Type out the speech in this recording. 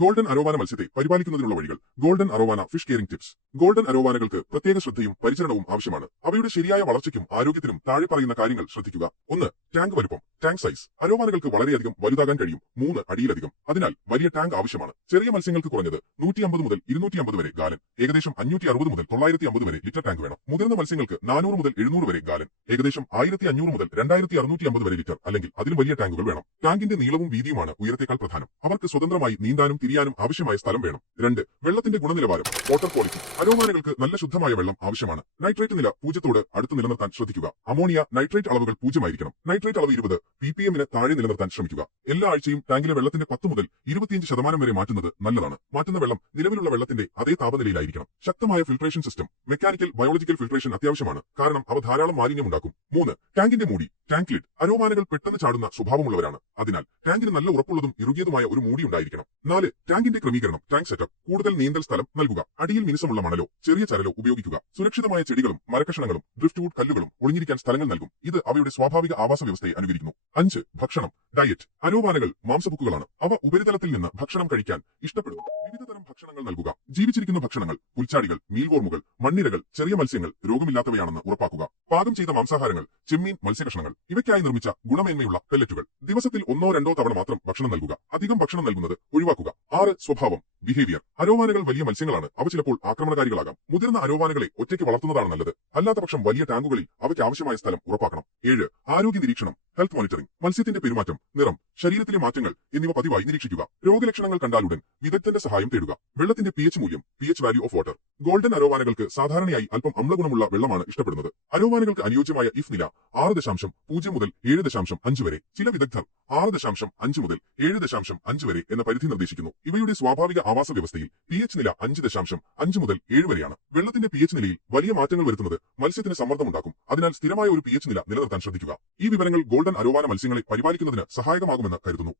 Golden അരോവാന മത്സ്യത്തെ പരിപാലിക്കുന്നതിനുള്ള വഴികൾ. Golden arowana fish caring tips. ഗോൾഡൻ അരോവാനകൾക്ക് പ്രത്യേക ശ്രദ്ധയും പരിചരണവും ആവശ്യമാണ്. അവയുടെ ശരിയായ വളർച്ചയ്ക്കും ആരോഗ്യത്തിനും താഴെ പറയുന്ന കാര്യങ്ങൾ ശ്രദ്ധിക്കുക. 1. ടാങ്ക് വലുപ്പം. Tank size. അരോവാനകൾക്ക് വളരെയധികം വലുതാകാൻ കഴിയും, 3 അടിയിലധികം. അതിനാൽ വലിയ ടാങ്ക് ആവശ്യമാണ്. ചെറിയ മത്സ്യങ്ങൾക്ക് കുറഞ്ഞത് 150 മുതൽ 250 വരെ ഗാലൻ, ഏകദേശം 560 മുതൽ 950 വരെ ലിറ്റർ ടാങ്ക് വേണം. മുതിർന്ന മത്സ്യങ്ങൾക്ക് 400 മുതൽ 700 വരെ ഗാലൻ, ഏകദേശം 1500 മുതൽ 2650 വരെ ലിറ്റർ അല്ലെങ്കിൽ അതിലും വലിയ ടാങ്കുകൾ വേണം. ടാങ്കിന്റെ നീളവും വീതിയുമാണ് ഉയരത്തേക്കാൾ പ്രധാനം. അവർക്ക് സ്വതന്ത്രമായി നീന്താനും തിരിയാനും ആവശ്യമായ സ്ഥലം വേണം. 2. വെള്ളത്തിന്റെ ഗുണനിലവാരം. Water quality. അരോവാനകൾക്ക് നല്ല ശുദ്ധമായ വെള്ളം ആവശ്യമാണ്. നൈട്രേറ്റ് നില 0 അടുത്ത് നിലനിർത്താൻ ശ്രദ്ധിക്കുക. അമോണിയ, നൈട്രേറ്റ് അളവുകൾ 0 ആയിരിക്കണം. നൈട്രേറ്റ് അളവ് 20 ppm താഴെ നിലനിർത്താൻ ശ്രമിക്കുക. എല്ലാ ആഴ്ചയും ടാങ്കിലെ വെള്ളത്തിന്റെ 10 മുതൽ 25% വരെ മാറ്റുന്നത് നല്ലതാണ്. മാറ്റുന്ന വെള്ളം നിലവിലുള്ള വെള്ളത്തിന്റെ അതേ താപനിലയിലായിരിക്കണം. ശക്തമായ filtration system. Mechanical, biological filtration അത്യാവശ്യമാണ്, കാരണം അവ ധാരാളം മാലിന്യം ഉണ്ടാക്കും. 3. ടാങ്കിന്റെ മൂടി. Tank lid. അരോവാനകൾ പെട്ടെന്ന് ചാടുന്ന സ്വഭാവമുള്ളവരാണ്. അതിനാൽ ടാങ്കിന് നല്ല ഉറപ്പുള്ളതും ഇറുകിയതുമായ ഒരു മൂടി ഉണ്ടായിരിക്കണം. 4. ടാങ്കിന്റെ ക്രമീകരണം. Tank setup. കൂടുതൽ നീന്തൽ സ്ഥലം നൽകുക. അടിയിൽ മിനുസമുള്ള മണലോ ചെറിയ ചരലോ ഉപയോഗിക്കുക. സുരക്ഷിതമായ ചെടികളും മരക്കഷണങ്ങളും ഡ്രിഫ്റ്റ് വുഡ് കല്ലുകളും ഒളിഞ്ഞിരിക്കാൻ സ്ഥലങ്ങൾ നൽകും. ഇത് അവയുടെ സ്വാഭാവിക ആവാസ വ്യവസ്ഥയെ അനുകരിക്കുന്നു. 5. ഭക്ഷണം. ഡയറ്റ്. അരോവാനകൾ മാംസഭുക്കുകളാണ്. അവ ഉപരിതലത്തിൽ നിന്ന് ഭക്ഷണം കഴിക്കാൻ ഇഷ്ടപ്പെടുന്നു. വിവിധതരം ഭക്ഷണങ്ങൾ നൽകുക. ജീവിച്ചിരിക്കുന്ന ഭക്ഷണങ്ങൾ, പുൽച്ചാടികൾ, മീൽവോർമുകൾ, മണ്ണിരകൾ, ചെറിയ മത്സ്യങ്ങൾ രോഗമില്ലാത്തവയാണെന്ന് ഉറപ്പാക്കുക. പാകം ചെയ്ത മാംസാഹാരങ്ങൾ, ചെമ്മീൻ, മത്സ്യകഷണങ്ങൾ ഇവയ്ക്കായി നിർമ്മിച്ച ഗുണമേന്മയുള്ള പെല്ലറ്റുകൾ. ദിവസത്തിൽ 1-2 തവണ മാത്രം ഭക്ഷണം നൽകുക. അധികം ഭക്ഷണം നൽകുന്നത് ഒഴിവാക്കുക. 6. സ്വഭാവം. ബിഹേവിയർ. അരോവാനകൾ വലിയ മത്സ്യങ്ങളാണ്. അവ ചിലപ്പോൾ ആക്രമണകാരികളാകാം. മുതിർന്ന അരോവാനകളെ ഒറ്റയ്ക്ക് വളർത്തുന്നതാണ് നല്ലത്. അല്ലാത്തപക്ഷം വലിയ ടാങ്കുകളിൽ അവയ്ക്ക് ആവശ്യമായ സ്ഥലം ഉറപ്പാക്കണം. 7. ആരോഗ്യ നിരീക്ഷണം. Health monitoring. മത്സ്യത്തിന്റെ പെരുമാറ്റം, നിറം, ശരീരത്തിലെ മാറ്റങ്ങൾ എന്നിവ പതിവായി നിരീക്ഷിക്കുക. രോഗലക്ഷണങ്ങൾ കണ്ടാലുടൻ വിദഗ്ധന്റെ സഹായം തേടുക. വെള്ളത്തിന്റെ pH മൂല്യം. pH value of water. Golden അരോവാനകൾക്ക് സാധാരണയായി അല്പം അമ്ലഗുണമുള്ള വെള്ളമാണ് ഇഷ്ടപ്പെടുന്നത്. അരോവാനകൾക്ക് അനുയോജ്യമായ ഇഫ് നില 6.0 മുതൽ 7.5 വരെ. ചില വിദഗ്ധർ 6.5 മുതൽ 7.5 വരെ എന്ന പരിധി നിർദ്ദേശിക്കുന്നു. ഇവയുടെ സ്വാഭാവിക ആവാസ വ്യവസ്ഥയിൽ pH നില 5.5 മുതൽ 7 വരെയാണ്. വെള്ളത്തിന്റെ pH നിലയിൽ വലിയ മാറ്റങ്ങൾ വരുത്തുന്നത് മത്സ്യത്തിന് സമ്മർദ്ദമുണ്ടാക്കും. അതിനാൽ സ്ഥിരമായ ഒരു pH നില നിലനിർത്താൻ ശ്രദ്ധിക്കുക. ഈ വിവരങ്ങൾ ഗോൾഡൻ അരോവാന മത്സ്യങ്ങളെ പരിപാലിക്കുന്നതിന് സഹായകമാകുമെന്ന് കരുതുന്നു.